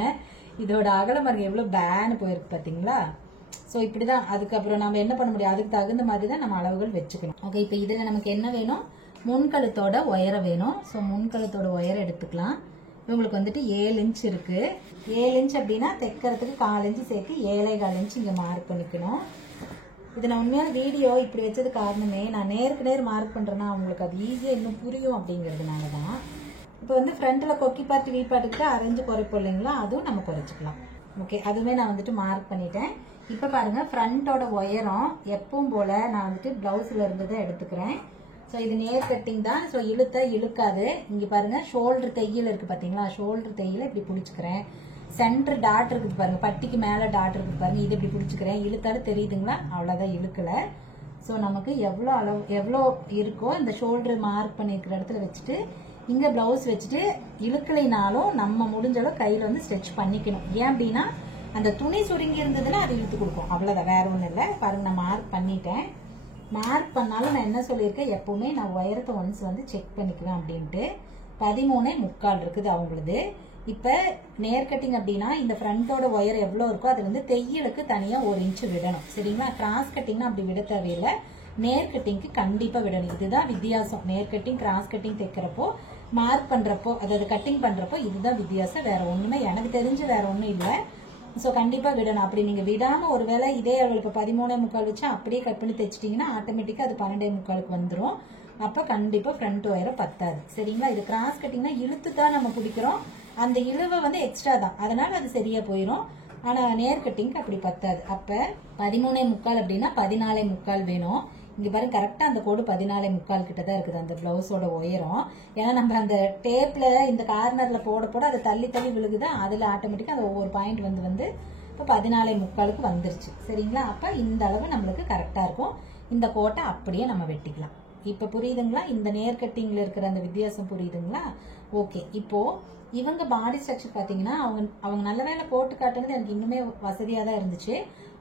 இதோட அகலம் பாருங்க எவ்வளோ பேனு போயிருக்கு பார்த்தீங்களா? ஸோ இப்படி தான். அதுக்கப்புறம் நம்ம என்ன பண்ண முடியும், அதுக்கு தகுந்த மாதிரி தான் நம்ம அளவுகள் வச்சுக்கணும். ஓகே, இப்போ இதில் நமக்கு என்ன வேணும், முன்கழுத்தோட உயரம் வேணும். ஸோ முன்கழுத்தோட உயரம் எடுத்துக்கலாம். இவங்களுக்கு வந்துட்டு 7 இன்ச் இருக்கு. 7 இன்ச் அப்படின்னா தைக்கிறதுக்கு 1/4 இன்ச்சு சேர்த்து 7.25 இன்ச் இங்கே மார்க் பண்ணிக்கணும். இது நான் உண்மையான வீடியோ இப்படி வச்சது காரணமே, நான் நேருக்கு நேர் மார்க் பண்ணுறேன்னா அவங்களுக்கு அது ஈஸியாக இன்னும் புரியும் அப்படிங்கிறதுனால தான். இப்போ வந்து ஃப்ரண்ட்டில் கொக்கி பாட்டு வீ பாட்டுக்கு அரைஞ்சு குறைப்போம் இல்லைங்களா, அதுவும் நம்ம குறைச்சிக்கலாம். ஓகே, அதுவுமே நான் வந்துட்டு மார்க் பண்ணிட்டேன். இப்போ பாருங்க ஃப்ரண்ட்டோட உயரம் எப்பவும் போல் நான் வந்துட்டு ப்ளவுஸில் இருந்து தான் எடுத்துக்கிறேன். ஸோ இது நேர் கட்டிங் தான். ஸோ இழுக்காது. இங்கே பாருங்க ஷோல்டர் தையல் இருக்குது பார்த்தீங்களா, ஷோல்டர் தையலை இப்படி பிடிச்சிக்கிறேன். சென்டர் டாட் இருக்குது பாருங்க, பட்டிக்கு மேலே டாட் இருக்குது பாருங்க, இது இப்படி பிடிச்சிக்கிறேன். இழுத்தாலும் தெரியுதுங்களா, அவ்வளோதான், இழுக்கலை. ஸோ நமக்கு எவ்வளோ இருக்கோ இந்த ஷோல்டர் மார்க் பண்ணியிருக்கிற இடத்துல வச்சுட்டு இங்கே ப்ளவுஸ் வச்சுட்டு இழுக்கலைனாலும் நம்ம முடிஞ்சளவு கையில் வந்து ஸ்டிச் பண்ணிக்கணும். ஏன் அப்படின்னா அந்த துணி சுருங்கி இருந்ததுன்னா அது இழுத்து கொடுக்கும், அவ்வளோதான், வேற ஒன்றும் இல்லை. பாருங்க நான் மார்க் பண்ணிட்டேன். மார்க் பண்ணாலும் நான் என்ன சொல்லியிருக்கேன், எப்பவுமே நான் உயரத்தை ஒன்ஸ் வந்து செக் பண்ணிக்குவேன் அப்படின்ட்டு. 13.25 இருக்குது அவங்களுது. இப்போ நேர் கட்டிங் அப்படின்னா இந்த ஃப்ரண்டோட ஒயர் எவ்வளோ இருக்கோ அதுல இருந்து தையலுக்கு தனியாக 1 இன்ச்சு விடணும். சரிங்களா? கிராஸ் கட்டிங்னா அப்படி விட தேவையில்லை, நேர் கட்டிங்க்கு கண்டிப்பாக விடணும். இதுதான் வித்தியாசம். நேர் கட்டிங் கிராஸ் கட்டிங் தைக்கிறப்போ மார்க் பண்ணுறப்போ அதாவது கட்டிங் பண்ணுறப்போ இதுதான் வித்தியாசம், வேற ஒன்றுமே எனக்கு தெரிஞ்சு வேற ஒன்றும் இல்லை. ஸோ கண்டிப்பாக விடணும். அப்படி நீங்கள் விடாமல் ஒருவேளை இதே அளவு இப்போ 13.25 வச்சு அப்படியே கட் பண்ணி தைச்சிட்டிங்கன்னா ஆட்டோமேட்டிக்காக அது 12.25 வந்துடும். அப்போ கண்டிப்பாக ஃப்ரண்ட் ஒயரை பத்தாது. சரிங்களா? இது கிராஸ் கட்டிங்னா இழுத்து தான் நம்ம பிடிக்கிறோம், அந்த இழுவை வந்து எக்ஸ்ட்ரா தான், அதனால அது சரியா போயிடும். ஆனால் நேர் கட்டிங்க்கு அப்படி பத்தாது. அப்போ 13.25 அப்படின்னா 14.25 வேணும். இங்கே பாருங்க கரெக்டாக அந்த கோடு 14.25 கிட்ட தான் இருக்குது அந்த பிளவுஸோட உயரம். ஏன்னா நம்ம அந்த டேப்பில் இந்த கார்னரில் போட அதை தள்ளி விழுகுதா, அதில் ஆட்டோமேட்டிக்காக அந்த ஒவ்வொரு பாயிண்ட் வந்து இப்போ 14.25 வந்துருச்சு. சரிங்களா? அப்போ இந்த அளவு நம்மளுக்கு கரெக்டாக இருக்கும். இந்த கோட்டை அப்படியே நம்ம வெட்டிக்கலாம். இப்போ புரியுதுங்களா? இந்த நேர் கட்டிங்கில் இருக்கிற அந்த வித்தியாசம் புரியுதுங்களா? ஓகே, இப்போ இவங்க பாடி ஸ்ட்ரக்சர் பார்த்தீங்கன்னா அவங்க நல்ல வேலை போட்டு காட்டுறது எனக்கு இன்னுமே வசதியாக தான் இருந்துச்சு.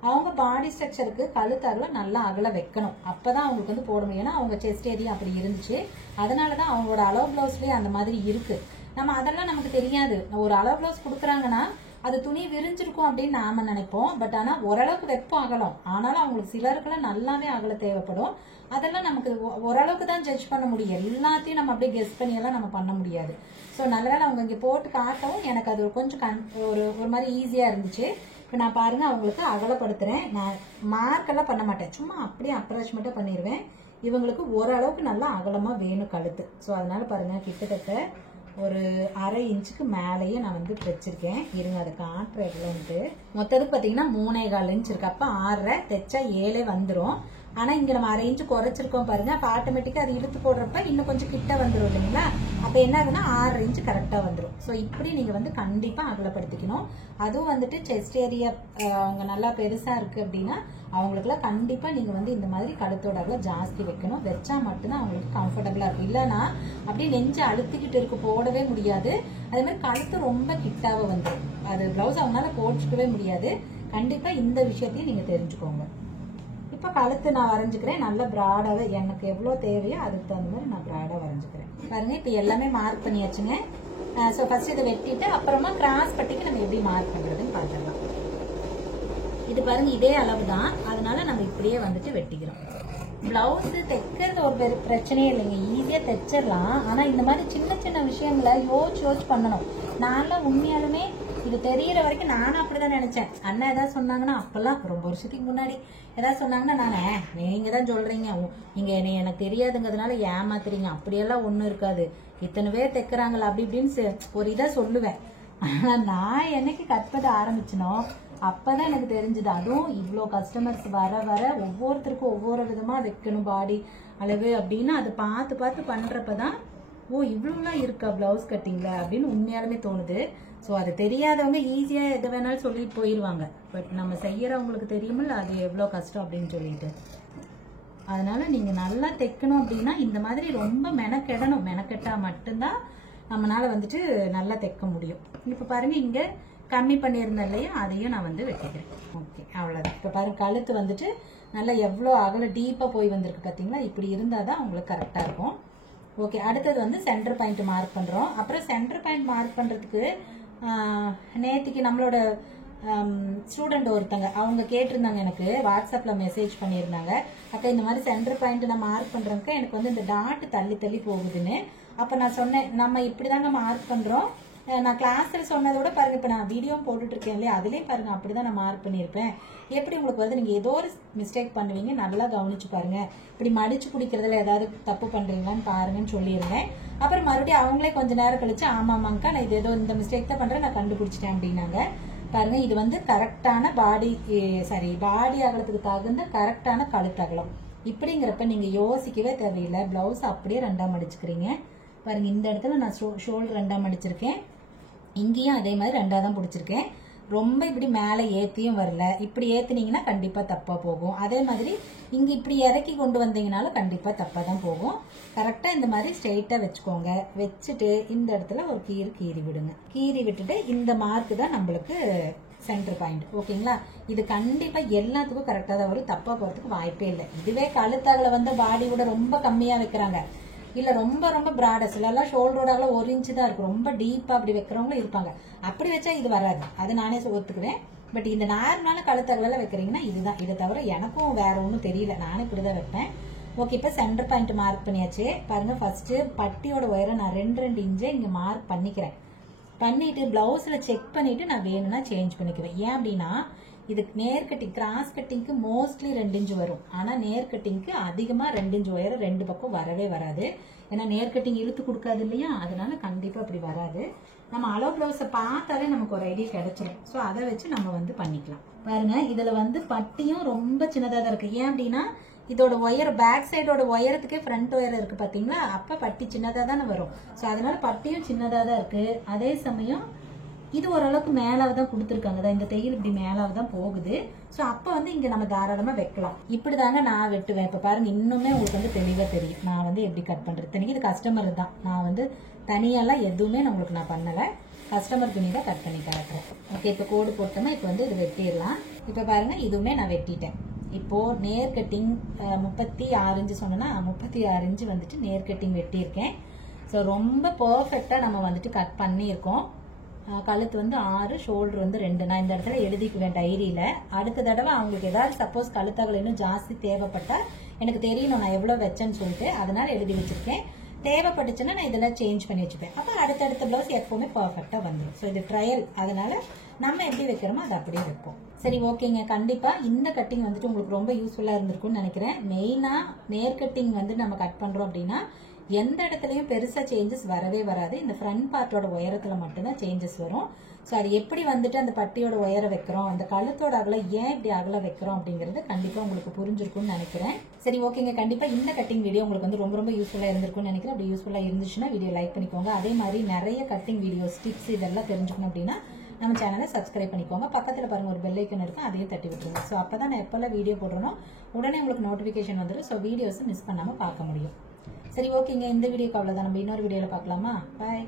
அவங்க பாடி ஸ்ட்ரக்சருக்கு கழுத்தளவில் நல்லா அகல வைக்கணும், அப்பதான் அவங்களுக்கு வந்து போட முடியும். ஏன்னா அவங்க செஸ்ட் ஏரியா அப்படி இருந்துச்சு, அதனாலதான் அவங்களோட அளவு பிளவுஸ்லயே அந்த மாதிரி இருக்கு. நம்ம அதெல்லாம் நமக்கு தெரியாது. ஒரு அளவு பிளவுஸ் கொடுக்குறாங்கன்னா அது துணி விரிஞ்சிருக்கும் அப்படின்னு நாம நினைப்போம். பட் ஆனா ஓரளவுக்கு வெப்பம் அகலம், ஆனாலும் அவங்களுக்கு சிலருக்குலாம் நல்லாவே அகல தேவைப்படும். அதெல்லாம் நமக்கு ஓரளவுக்கு தான் ஜட்ஜ் பண்ண முடியும், எல்லாத்தையும் நம்ம அப்படியே கெஸ் பண்ணி எல்லாம் நம்ம பண்ண முடியாது. ஸோ நல்லவேளை அவங்க இங்கே போட்டு காட்டவும் எனக்கு அது கொஞ்சம் ஒரு மாதிரி ஈஸியா இருந்துச்சு. இப்போ நான் பாருங்க அவங்களுக்கு அகலப்படுத்துறேன். நான் மார்க்கெல்லாம் பண்ண மாட்டேன், சும்மா அப்படியே அப்ராச்மெண்ட்டாக பண்ணிடுவேன். இவங்களுக்கு ஓரளவுக்கு நல்லா அகலமா வேணும் கழுத்து. ஸோ அதனால பாருங்க கிட்டத்தட்ட ஒரு 1/2 இன்ச்சுக்கு மேலேயே நான் வந்து தைச்சிருக்கேன். இருங்க அதை காட்டுற எவ்வளோன்ட்டு. மொத்தத்துக்கு பார்த்தீங்கன்னா 3.25 இன்ச் இருக்கு. அப்போ 6.5 தைச்சா 7 வந்துடும். ஆனால் இங்கே நம்ம 1/2 இன்ச்சு குறைச்சிருக்கோம் பாருங்க. அப்போ ஆட்டோமேட்டிக்காக அது இழுத்து போடுறப்ப இன்னும் கொஞ்சம் கிட்ட வந்துடும் இல்லைங்களா? அப்போ என்ன ஆகுதுன்னா 6 இன்ச் கரெக்டாக வந்துடும். ஸோ இப்படி நீங்கள் வந்து கண்டிப்பாக அகலப்படுத்திக்கணும். அதுவும் வந்துட்டு செஸ்ட் ஏரியா அவங்க நல்லா பெருசாக இருக்குது அப்படின்னா அவங்களுக்குலாம் கண்டிப்பாக நீங்கள் வந்து இந்த மாதிரி கழுத்தோட அகலம் ஜாஸ்தி வைக்கணும். வச்சா மட்டும்தான் அவங்களுக்கு கம்ஃபர்டபுளாக இருக்கும். இல்லைன்னா அப்படியே நெஞ்சு அழுத்திக்கிட்டு இருக்கு, போடவே முடியாது. அதே மாதிரி கழுத்து ரொம்ப கிட்டாக வந்துடும். அது ப்ளவுஸ் அவங்களால போட்டுக்கவே முடியாது. கண்டிப்பாக இந்த விஷயத்தையும் நீங்கள் தெரிஞ்சுக்கோங்க. இப்போ கழுத்து நான் வரைஞ்சிக்கிறேன். நல்லா ப்ராடாகவே எனக்கு எவ்வளோ தேவையோ அதுக்கு தகுந்த மாதிரி நான் ப்ராடாக வரைஞ்சிக்கிறேன். பாருங்க இப்போ எல்லாமே மார்க் பண்ணியாச்சுங்க. ஸோ ஃபர்ஸ்ட் இதை வெட்டிட்டு அப்புறமா கிராஸ் பட்டிக்கு நம்ம எப்படி மார்க் பண்ணுறதுன்னு பார்த்துடலாம். இது பாருங்க இதே அளவு தான், அதனால நம்ம இப்படியே வந்துட்டு வெட்டிக்கிறோம். பிளவுஸ் தைக்கிறது ஒரு பெரிய பிரச்சனையே இல்லைங்க, ஈஸியாக தைச்சிடலாம். ஆனால் இந்த மாதிரி சின்ன சின்ன விஷயங்களை யோசிச்சு பண்ணணும். நான்லாம் உண்மையாலுமே இது தெரியற வரைக்கும் நானும் அப்படிதான் நினைச்சேன். அண்ணன் ஏதாவது சொன்னாங்கன்னா அப்பெல்லாம் ரொம்ப வருஷத்துக்கு முன்னாடி ஏதாவது சொன்னாங்கன்னா நானே நீங்க தான் சொல்றீங்க, நீங்க எனக்கு தெரியாதுங்கிறதுனால ஏமாத்துறீங்க, அப்படியெல்லாம் ஒன்றும் இருக்காது, இத்தனை பேர் தைக்கிறாங்களா அப்படி இப்படின்னு ஒரு இதாக சொல்லுவேன். ஆனா நான் என்னைக்கு கற்பதை ஆரம்பிச்சனோ அப்பதான் எனக்கு தெரிஞ்சுது. அதுவும் இவ்வளோ கஸ்டமர்ஸ் வர வர ஒவ்வொருத்தருக்கும் ஒவ்வொரு விதமா வைக்கணும் பாடி அளவு அப்படின்னு அதை பார்த்து பார்த்து பண்றப்பதான் ஓ இவ்வளோலாம் இருக்கா பிளவுஸ் கட்டிங்ல அப்படின்னு உண்மையாலுமே தோணுது. ஸோ அது தெரியாதவங்க ஈஸியா எது வேணாலும் சொல்லிட்டு போயிடுவாங்க. பட் நம்ம செய்யறவங்களுக்கு தெரியுமில்ல அது எவ்வளோ கஷ்டம் அப்படின்னு சொல்லிட்டு. அதனால நீங்க நல்லா தைக்கணும் அப்படின்னா இந்த மாதிரி ரொம்ப மெனக்கெடணும். மெனக்கெட்டா மட்டும்தான் நம்மளால வந்துட்டு நல்லா தைக்க முடியும். இப்ப பாருங்க இங்க கம்மி பண்ணியிருந்தேன் இல்லையா, அதையும் நான் வந்து வெட்டிக்கிறேன். ஓகே அவ்வளோதான். இப்போ பாருங்க கழுத்து வந்துட்டு நல்லா எவ்வளோ அகல டீப்பாக போய் வந்திருக்கு பார்த்தீங்களா. இப்படி இருந்தால் தான் உங்களுக்கு கரெக்டாக இருக்கும். ஓகே அடுத்தது வந்து சென்டர் பாயிண்ட் மார்க் பண்ணுறோம். அப்புறம் சென்டர் பாயிண்ட் மார்க் பண்ணுறதுக்கு நேற்றுக்கு நம்மளோட ஸ்டூடெண்ட் ஒருத்தங்க அவங்க கேட்டிருந்தாங்க, எனக்கு வாட்ஸ்அப்பில் மெசேஜ் பண்ணியிருந்தாங்க, அக்கா இந்த மாதிரி சென்டர் பாயிண்ட் நான் மார்க் பண்ணுறேங்க, எனக்கு வந்து இந்த டாட் தள்ளி தள்ளி போகுதுன்னு. அப்போ நான் சொன்னேன் நம்ம இப்படி தாங்க மார்க் பண்ணுறோம், நான் கிளாஸில் சொன்னதோட பாருங்க இப்போ நான் வீடியோ போட்டுட்டு இருக்கேன் இல்லையா, அதுலேயும் பாருங்க அப்படிதான் நான் மார்க் பண்ணியிருப்பேன். எப்படி உங்களுக்கு வந்து நீங்கள் ஏதோ ஒரு மிஸ்டேக் பண்ணுவீங்க, நல்லா கவனிச்சு பாருங்க, இப்படி மடிச்சு பிடிக்கிறதுல ஏதாவது தப்பு பண்றீங்களான்னு பாருங்கன்னு சொல்லியிருந்தேன். அப்புறம் மறுபடியும் அவங்களே கொஞ்ச நேரம் கழிச்சு ஆமாமாங்கக்கா நான் இது ஏதோ இந்த மிஸ்டேக் தான் பண்றேன், நான் கண்டுபிடிச்சிட்டேன் அப்படின்னாங்க. பாருங்க இது வந்து கரெக்டான பாடி அகலத்துக்கு தகுந்த கரெக்டான கழுத்து அகலம். இப்படிங்கிறப்ப நீங்க யோசிக்கவே தேவையில்லை. பிளவுஸ் அப்படியே 2ஆ மடிச்சுக்கிறீங்க. பாருங்க இந்த இடத்துல நான் ஷோல்டர் 2ஆ மடிச்சிருக்கேன், இங்கேயும் அதே மாதிரி 2ஆ தான் பிடிச்சிருக்கேன். ரொம்ப இப்படி மேலே ஏற்றியும் வரல. இப்படி ஏற்றினீங்கன்னா கண்டிப்பாக தப்பாக போகும். அதே மாதிரி இங்கே இப்படி இறக்கி கொண்டு வந்தீங்கனாலும் கண்டிப்பாக தப்பாக தான் போகும். கரெக்டாக இந்த மாதிரி ஸ்ட்ரெயிட்டாக வச்சுக்கோங்க. வச்சுட்டு இந்த இடத்துல ஒரு கீறி விடுங்க. கீறி விட்டுட்டு இந்த மார்க்கு தான் நம்மளுக்கு சென்டர் பாயிண்ட். ஓகேங்களா, இது கண்டிப்பாக எல்லாத்துக்கும் கரெக்டாக தான் வரும், தப்பாக போகிறதுக்கு வாய்ப்பே இல்லை. இதுவே கழுத்தாகல வந்து பாடியோட ரொம்ப கம்மியாக வைக்கிறாங்க, இல்ல ரொம்ப ரொம்ப பிராடஸ் எல்லாம் ஷோல்டரோட 1 இன்ச்சு தான் இருக்கும், ரொம்ப டீப்பா அப்படி வைக்கிறவங்களும் இருப்பாங்க. அப்படி வச்சா இது வராது, அது நானே ஒத்துக்குவேன். பட் இந்த நார்மலான கழுத்தகல வைக்கிறீங்கன்னா இதுதான். இதை தவிர எனக்கும் வேற ஒன்றும் தெரியல, நானே இப்படிதான் வைப்பேன். ஓகே இப்போ சென்டர் பாயிண்ட் மார்க் பண்ணியாச்சு. பாருங்க ஃபர்ஸ்ட் பட்டியோட உயரம் நான் 2 இன்ச்சை இங்க மார்க் பண்ணிக்கிறேன். பண்ணிட்டு பிளவுஸ்ல செக் பண்ணிட்டு நான் வேணும்னா சேஞ்ச் பண்ணிக்குவேன். ஏன் அப்படின்னா இதுக்கு நேர் கட்டிங் கிராஸ் கட்டிங்க்கு மோஸ்ட்லி 2 இன்ச் வரும், ஆனா நேர் கட்டிங்க்கு அதிகமா 2 இன்ச் உயரம் 2 பக்கம் வரவே வராது. ஏன்னா நேர் கட்டிங் இழுத்து கொடுக்காது இல்லையா, அதனால கண்டிப்பா அப்படி வராது. நம்ம அளவு பிளவுஸை பார்த்தாலே நமக்கு ஒரு ஐடியா கிடைச்சிடும். ஸோ அதை வச்சு நம்ம வந்து பண்ணிக்கலாம். பாருங்க இதுல வந்து பட்டியும் ரொம்ப சின்னதாக தான் இருக்கு. ஏன் அப்படின்னா இதோட ஒயர் பேக் சைடோட ஒயரத்துக்கே ஃப்ரண்ட் ஒயர் இருக்கு பாத்தீங்களா, அப்ப பட்டி சின்னதாக தானே வரும். ஸோ அதனால பட்டியும் சின்னதாக தான் இருக்கு. அதே சமயம் இது ஓரளவுக்கு மேலாக தான் கொடுத்துருக்காங்க, இந்த தையல் இப்படி மேலாக தான் போகுது. ஸோ அப்போ வந்து இங்கே நம்ம தாராளமாக வைக்கலாம். இப்படி தாங்க நான் வெட்டுவேன். இப்போ பாருங்க இன்னுமே உங்களுக்கு வந்து தெளிவாக தெரியும் நான் வந்து எப்படி கட் பண்ணுறது. தனிக்கு இது கஸ்டமர் தான், நான் வந்து தனியாலாம் எதுவுமே உங்களுக்கு நான் பண்ணலை, கஸ்டமர் துணி தான் கட் பண்ணி காட்டுறேன். ஓகே இப்போ கோடு போட்டோம்னா இப்போ வந்து இது வெட்டிடலாம். இப்போ பாருங்க இதுவுமே நான் வெட்டிட்டேன். இப்போ நேர் கட்டிங் 36 இன்ச்சு சொன்னா 36 இன்ச்சு வந்துட்டு நேர் கட்டிங் வெட்டியிருக்கேன். ஸோ ரொம்ப பர்ஃபெக்டாக நம்ம வந்துட்டு கட் பண்ணியிருக்கோம். கழுத்து வந்து 6, ஷோல்டர் வந்து 2. நான் இந்த இடத்துல எழுதிக்குவேன் டைரியில. அடுத்த தடவை அவங்களுக்கு ஏதாவது சப்போஸ் கழுத்தகல இன்னும் ஜாஸ்தி தேவைப்பட்டா எனக்கு தெரியணும் நான் எவ்வளவு வச்சேன்னு சொல்லிட்டு, அதனால எழுதி வச்சிருக்கேன். தேவைப்பட்டுச்சுன்னா நான் இதெல்லாம் சேஞ்ச் பண்ணி வச்சுப்பேன். அப்போ அடுத்தடுத்த பிளவுஸ் எப்பவுமே பர்ஃபெக்டா வந்துடும். ஸோ இது ட்ரையல், அதனால நம்ம எப்படி வைக்கிறோமோ அதை அப்படியே வைப்போம். சரி ஓகேங்க, கண்டிப்பா இந்த கட்டிங் வந்துட்டு உங்களுக்கு ரொம்ப யூஸ்ஃபுல்லா இருந்திருக்கும்னு நினைக்கிறேன். மெயினா நேர் கட்டிங் வந்து நம்ம கட் பண்றோம் அப்படின்னா எந்த இடத்துலையும் பெருசா சேஞ்சஸ் வரவே வராது. இந்த ஃப்ரண்ட் பார்ட்டோட உயரத்துல மட்டும்தான் சேஞ்சஸ் வரும். ஸோ அது எப்படி வந்துட்டு அந்த பட்டியோட உயரம் வைக்கிறோம், அந்த கழுத்தோட அகலம் ஏன் இப்படி அகலம் வைக்கிறோம் அப்படிங்கிறது கண்டிப்பா உங்களுக்கு புரிஞ்சிருக்கும்னு நினைக்கிறேன். சரி, ஓகேங்க. கண்டிப்பா இந்த கட்டிங் வீடியோ உங்களுக்கு வந்து ரொம்ப யூஸ்ஃபுல்லா இருந்திருக்கும்னு நினைக்கிறேன். அப்படி யூஸ்ஃபுல்லா இருந்துச்சுன்னா வீடியோ லைக் பண்ணிக்கோங்க. அதே மாதிரி நிறைய கட்டிங் வீடியோஸ், டிப்ஸ் இதெல்லாம் தெரிஞ்சுக்கணும் அப்படின்னா நம்ம சேனலை சப்ஸ்கிரைப் பண்ணிக்கோங்க. பக்கத்தில் பாருங்க ஒரு பெல் ஐக்கன் இருக்கு, அதையும் தட்டி விட்டுருங்க. ஸோ அப்பதான் நான் எப்பெல்லாம் வீடியோ போடுறனோ உடனே உங்களுக்கு நோட்டிஃபிகேஷன் வந்துடும். ஸோ வீடியோஸ் மிஸ் பண்ணாம பார்க்க முடியும். சரி, ஓகேங்க. இந்த வீடியோக்கு அவ்வளோதான். நம்ம இன்னொரு வீடியோவில் பார்க்கலாமா? பாய்.